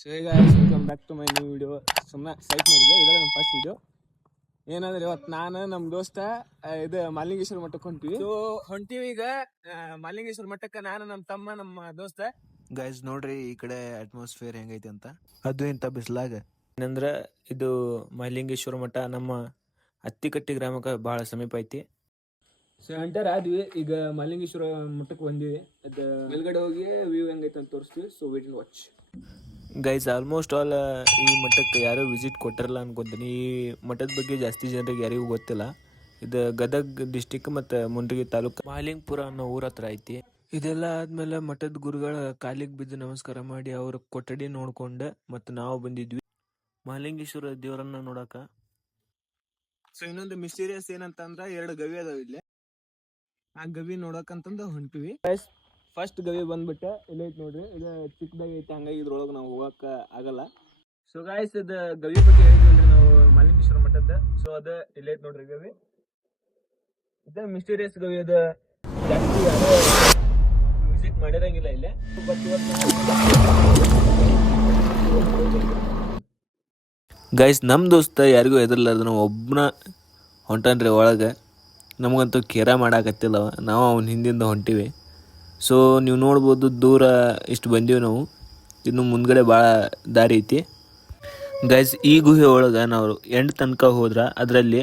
So ಈಗ welcome back to my new video. ಸುಮ್ಮನೆ site ಮಾಡಿದೆ, ಇದೆಲ್ಲ ನನ್ನ ಫಸ್ಟ್ ವಿಡಿಯೋ. ಏನಂದ್ರೆ ಇವತ್ತು ನಾನು ನಮ್ಮ ದೋಸ್ತ ಇದು ಮಲ್ಲಿಂಗೇಶ್ವರ ಮಠಕ್ಕೆ ಹೊಂಟೀವಿ. ಈಗ ಮಲ್ಲಿಂಗೇಶ್ವರ ಮಠಕ್ಕೆ ನಾನು, ನಮ್ಮ ತಮ್ಮ, ನಮ್ಮ ದೋಸ್ತ. ಗೈಸ್ ನೋಡ್ರಿ ಈ ಕಡೆ ಅಟ್ಮಾಸ್ಫಿಯರ್ ಹೆಂಗೈತಿ ಅಂತ. ಅದು ಇಂಥ ಬಿಸಿಲಾಗ ಏನಂದ್ರೆ ಇದು ಮಲ್ಲಿಂಗೇಶ್ವರ ಮಠ ನಮ್ಮ ಹತ್ತಿಕಟ್ಟಿ ಗ್ರಾಮಕ್ಕೆ ಬಹಳ ಸಮೀಪ ಐತಿ. ಸೊ ಎಂಟರ್ ಆದ್ವಿ, ಈಗ ಮಲ್ಲಿಂಗೇಶ್ವರ ಮಠಕ್ಕೆ ಬಂದಿವಿ. ಅದು ಮೇಲ್ಗಡೆ ಹೋಗಿ ವ್ಯೂ ಹೆಂಗೈತೆ ಅಂತ ತೋರಿಸ್ತೀವಿ. So wait and watch. Guys almost all ಈ ಮಠಕ್ಕೆ ಯಾರೂ ವಿಸಿಟ್ ಕೊಟ್ಟಿರಲ್ಲ ಅನ್ಕೊಂತೀನಿ. ಈ ಮಠದ ಬಗ್ಗೆ ಜಾಸ್ತಿ ಜನರಿಗೆ ಯಾರಿಗೂ ಗೊತ್ತಿಲ್ಲ. ಇದು ಗದಗ್ ಡಿಸ್ಟಿಕ್ ಮತ್ತು ಮುಂಡ್ರಿಗಿ ತಾಲೂಕು ಮಹಾಲಿಂಗಪುರ ಅನ್ನೋ ಊರ ಹತ್ರ ಐತಿ. ಇದೆಲ್ಲ ಆದ್ಮೇಲೆ ಮಠದ ಗುರುಗಳ ಕಾಲಿಗೆ ಬಿದ್ದು ನಮಸ್ಕಾರ ಮಾಡಿ ಅವ್ರ ಕೊಠಡಿ ನೋಡ್ಕೊಂಡು ಮತ್ತು ನಾವು ಬಂದಿದ್ವಿ ಮಹಾಲಿಂಗೇಶ್ವರ ದೇವರನ್ನ ನೋಡಕ. ಸೊ ಇನ್ನೊಂದು ಮಿಸ್ಟೀರಿಯಸ್ ಏನಂತ ಅಂದ್ರೆ 2 ಗವಿ ಅದಾವ ಇಲ್ಲಿ. ಆ ಗವಿ ನೋಡಕಂತಂದು ಹೊಂಟಿವಿ. ಫಸ್ಟ್ ಗವಿ ಬಂದ್ಬಿಟ್ಟೆ ಇಲ್ಲೈತೆ ನೋಡ್ರಿ. ಇದು ಚಿಕ್ಕದಾಗಿ ಐತೆ, ಹಂಗಾಗಿ ಇದ್ರೊಳಗೆ ನಾವು ಹೋಗಕ್ಕ ಆಗಲ್ಲ. ಸೊ ಗಾಯ್ಸ್, ಇದು ಗವಿ ಬಗ್ಗೆ ಹೇಳಿದ್ವಿ ನಾವು ಮಲ್ಲಿಂಗೇಶ್ವರ ಮಠದ. ಸೊ ಅದು ಇಲ್ಲೈತೆ ನೋಡ್ರಿ ಗವಿ. ಇದು ಮಿಸ್ಟೀರಿಯಸ್ ಗವಿ. ಅದು ಜಾಸ್ತಿ ಯಾರು ವಿಸಿಟ್ ಮಾಡಿರಂಗಿಲ್ಲ ಇಲ್ಲೇ. ಬಟ್ ಗೈಸ್ ನಮ್ಮ ದೋಸ್ತ ಯಾರಿಗೂ ಎದುರ್ಲಾರ್ದ ನಾವು ಒಬ್ಬನ ಹೊಂಟನ್ರಿ ಒಳಗೆ. ನಮಗಂತೂ ಕೇರ ಮಾಡಾಕತ್ತಿಲ್ಲ, ನಾವು ಅವ್ನ ಹಿಂದಿಂದ ಹೊಂಟಿವಿ. ಸೊ ನೀವು ನೋಡ್ಬೋದು ದೂರ ಇಷ್ಟು ಬಂದೀವಿ ನಾವು. ಇನ್ನು ಮುಂದ್ಗಡೆ ಭಾಳ ದಾರಿ ಐತಿ ಗೈಸ್. ಈ ಗುಹೆ ಒಳಗೆ ನಾವು ಎಂಡ್ ತನಕ ಹೋದ್ರೆ ಅದರಲ್ಲಿ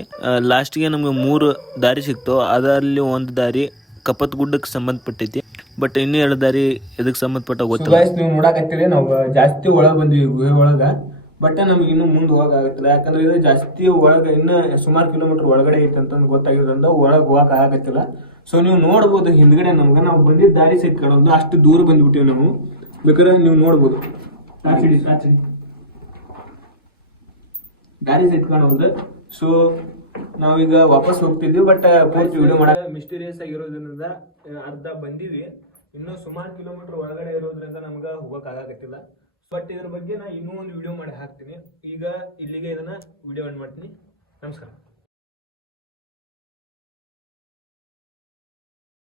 ಲಾಸ್ಟ್ಗೆ ನಮ್ಗೆ 3 ದಾರಿ ಸಿಕ್ತು. ಅದರಲ್ಲಿ ಒಂದು ದಾರಿ ಕಪ್ಪತ್ ಗುಡ್ಡಕ್ಕೆ ಸಂಬಂಧಪಟ್ಟೈತಿ. ಬಟ್ ಇನ್ನೂ 2 ದಾರಿ ಇದಕ್ಕೆ ಸಂಬಂಧಪಟ್ಟ ಗೊತ್ತಿಲ್ಲ. ನೀವು ನೋಡಾಕತ್ತೀರಿ, ನಾವು ಜಾಸ್ತಿ ಒಳಗೆ ಬಂದ್ವಿ ಗುಹೆ ಒಳಗೆ. ಬಟ್ ನಮ್ಗೆ ಇನ್ನೂ ಮುಂದೆ ಹೋಗಕ್ಕಾಗತ್ತಿಲ್ಲ, ಯಾಕಂದ್ರೆ ಇದು ಜಾಸ್ತಿ ಒಳಗೆ ಇನ್ನೂ ಸುಮಾರು ಕಿಲೋಮೀಟರ್ ಒಳಗಡೆ ಐತೆ ಅಂತಂದು ಗೊತ್ತಾಗಿರೋದ್ರಿಂದ ಒಳಗೆ ಹೋಗಕ್ಕೆ ಆಗತ್ತಿಲ್ಲ. ಸೊ ನೀವು ನೋಡ್ಬೋದು ಹಿಂದ್ಗಡೆ ನಮ್ಗೆ ನಾವು ಬಂದಿದ್ದ ದಾರಿ ಸಹಿತ ಕಾಣೋದು, ಅಷ್ಟು ದೂರ ಬಂದ್ಬಿಟ್ಟಿವಿ ನಾವು. ಬೇಕಾದ್ರೆ ನೀವು ನೋಡ್ಬೋದು ದಾರಿ ಸಹಿತ ಕಾಣೋದು. ಸೊ ನಾವೀಗ ವಾಪಸ್ ಹೋಗ್ತಿದ್ವಿ. ಬಟ್ ಪೂರ್ತಿ ವಿಡಿಯೋ ಮಾಡಕ್ಕೆ ಮಿಸ್ಟೀರಿಯಸ್ ಆಗಿರೋದ್ರಿಂದ ಅರ್ಧ ಬಂದಿವಿ. ಇನ್ನೂ ಸುಮಾರು ಕಿಲೋಮೀಟರ್ ಒಳಗಡೆ ಇರೋದ್ರಿಂದ ನಮ್ಗೆ ಹೋಗಕ್ಕೆ ಆಗತ್ತಿಲ್ಲ. ಬಟ್ ಇದ್ರ ಬಗ್ಗೆ ನಾ ಇನ್ನೂ ಒಂದು ವಿಡಿಯೋ ಮಾಡಿ ಹಾಕ್ತೀನಿ. ಈಗ ಇಲ್ಲಿಗೆ ಇದನ್ನ ವಿಡಿಯೋ ಎಂಡ್ ಮಾಡ್ತೀನಿ. ನಮಸ್ಕಾರ.